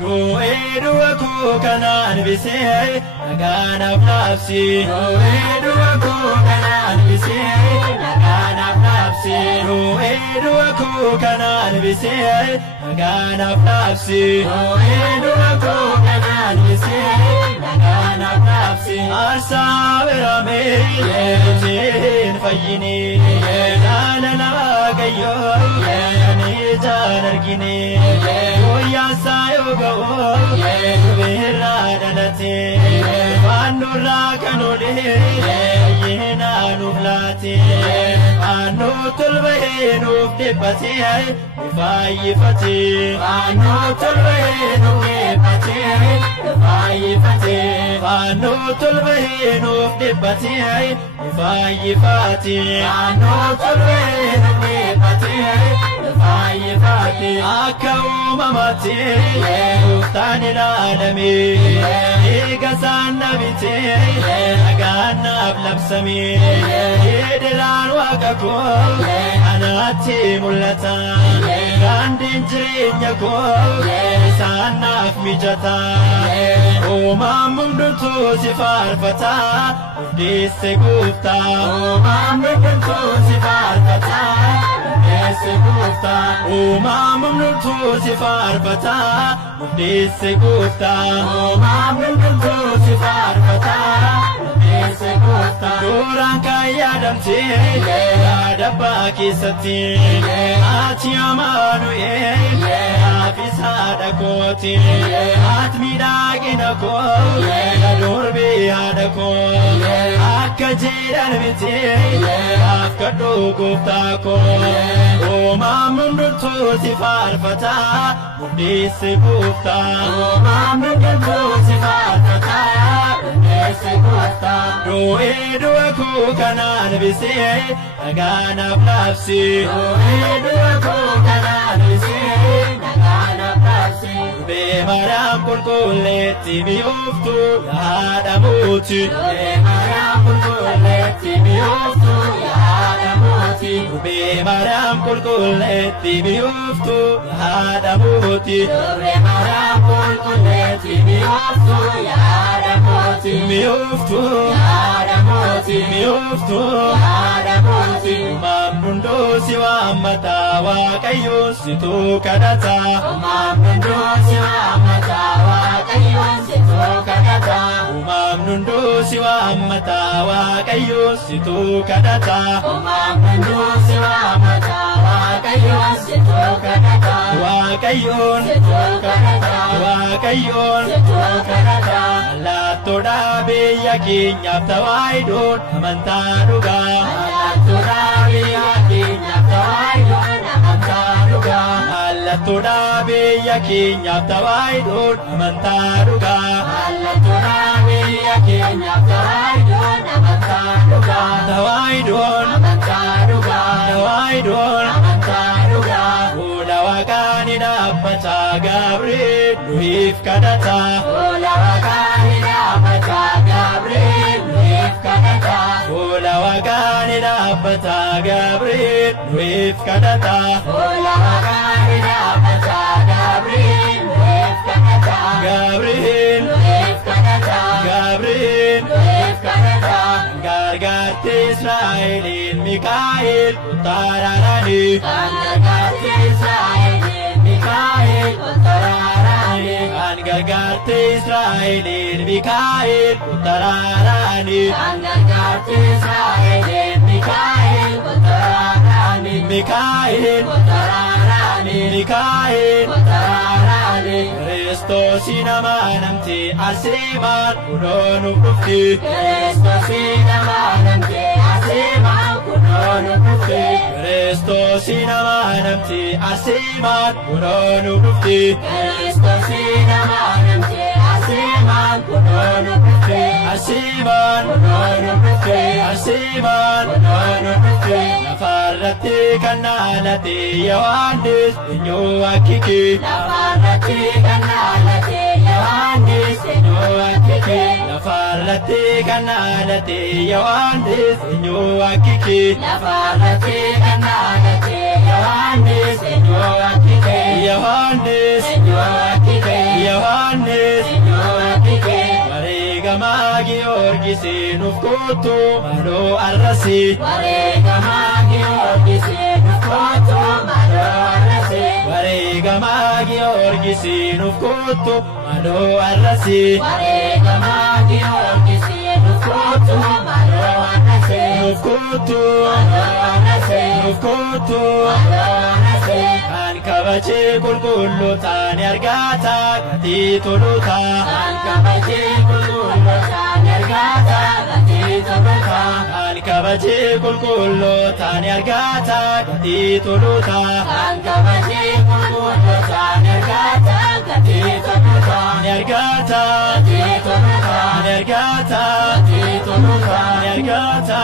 Du'eedu kanaan bisee nagaanaaf naafsi. Du'eedu kanaan bisee nagaanaaf naafsi. Du'eedu kanaan bisee nagaanaaf naafsi. Du'eedu kanaan bisee nagaanaaf naafsi. Aarsaa biramee yeetiin fayyinee jaalala Waaqayyoo ani jaan arginee. Sayo gao vera dalate manura kanole yena nuflate anu tulbe nufdebate fayifate anu tulbe nufdebate fayifate anu tulbe nufdebate fayifate anu tulbe nufdebate fayifate akauma mate Tani lalami, igasan nabite, agana ablabsami, idiran wakako, anati mulata, gandin jirinya ko, sanaf mijata, umamum duntu sifarfata, disse gufta, umamum duntu sifarfata. Gufta, umamum nuntu sifarfata, disse gufta, umamum nuntu sifarfata, disse gufta. Duraan kayyadamte, yaadabba keessatti, ati amaanu'eel, haafisa dhakooti, ati miidhagina koo, durbii haadha koo, akka jedhan miti, afkadhu gooftaa koo. Umamum duntu sifarfata, disse gufta, umamum duntu sifarfata, disse gufta. Du'eedu kanaan bisee nagaanaaf naafsi. Du'eedu kanaan bisee nagaanaaf naafsi. Beemaadhaan qulqulleetti mi'ooftu yaada muuti. Beemaadhaan qulqulleetti mi'ooftu yaada muuti. Beemaadhaan qulqulleetti mi'ooftu yaada muuti. Beemaadhaan qulqulleetti mi'ooftu yaada muuti. Mi'ooftu yaada muuti. Mi'ooftu yaada muuti. Umamnundoo si waammata Waaqayyoon situ kadhata. Umamnundoo si waammata Waaqayyoon situ kadhata. Umamnundoo si waammata Waaqayyoon situ kadhata. Umamnundoo si waammata Waaqayyoon situ kadhata. Waaqayyoon situ kadhata. Waaqayyoon situ kadhata. Laattoodha biyya keenyaaf tawaayidoon amantaa dhugaa. Laattoodha biyya keenyaaf tawaayidoon amantaa dhugaa. Laattoodha biyya keenyaaf tawaayidoon amantaa dhugaa. Laattoodha biyya keenyaaf tawaayidoon amantaa dhugaa. Tawaayidoon amantaa dhugaa. Tawaayidoon amantaa dhugaa. Fuula Waaqaan dhaabbata Gabriel nuuf kadhata. Fuula Waaqaan dhaabbata Gabriel nuuf kadhata. Fuula Waaqaan dhaabbata Gabriel nuuf kadhata. Fuula Waaqaan dhaabbata Gabriel nuuf kadhata. Gabriel nuuf kadhata. Gabriel nuuf kadhata. Gargaarti Israa'eliin Mikaa'el utaraarani. Gargaarti Israa'eliin Mikaa'el utaraarani. Gargaarti Israa'eliin Mikaa'el utaraarani. Gargaarti Israa'eliin Mikaa'el utaraarani. Mikaa'el utaraarani. Mikaa'el utaraarani. Kiristoosiin amanamte Arseemaan kunoo nuuf dhufti. Kiristoosiin amanamte Arseemaan kunoo nuuf dhufti. Kiristoosiin amanamte Arseemaan kunoo nuuf dhufti. Kiristoosiin amanamte Arseemaan kunoo nuuf dhufti. Arseemaan kunoo nuuf dhufti. Arseemaan kunoo nuuf dhufti. Lafarratti kan dhaalate Yohaannis eenyuu akkiki. Lafarratti kan dhaalate Yohaannis eenyuu akkiki. Lafarratti kan dhaalate Yohaannis eenyuu akkiki. Lafarratti kan dhaalate Yohaannis eenyuu akkiki. Yohaannis eenyuu akkiki. Giyorgisi nuuf kootu maaloo arrasi. Wareegamaa Giyoorgisi nuuf kootu maaloo arrasi. Wareegamaa Giyorgisi nuuf kootu maaloo arrasi. Wareegamaa Giyoorgisi nuuf kootu maaloo arrasi. Nuuf kootu Maaloo arrasi. nuuf kootu Maaloo arrasi. kan kabajee qulqullootaan argata gatii toluuta. Kan kabajee qulqullootaan argata gatii toluuta. Kan kabajee qulqullootaan argata gatii toluuta. Kan kabajee qulqullootaan argata gatii toluuta. Ni argata Gatii toluuta. ni argata Gatii toluuta. ni argata.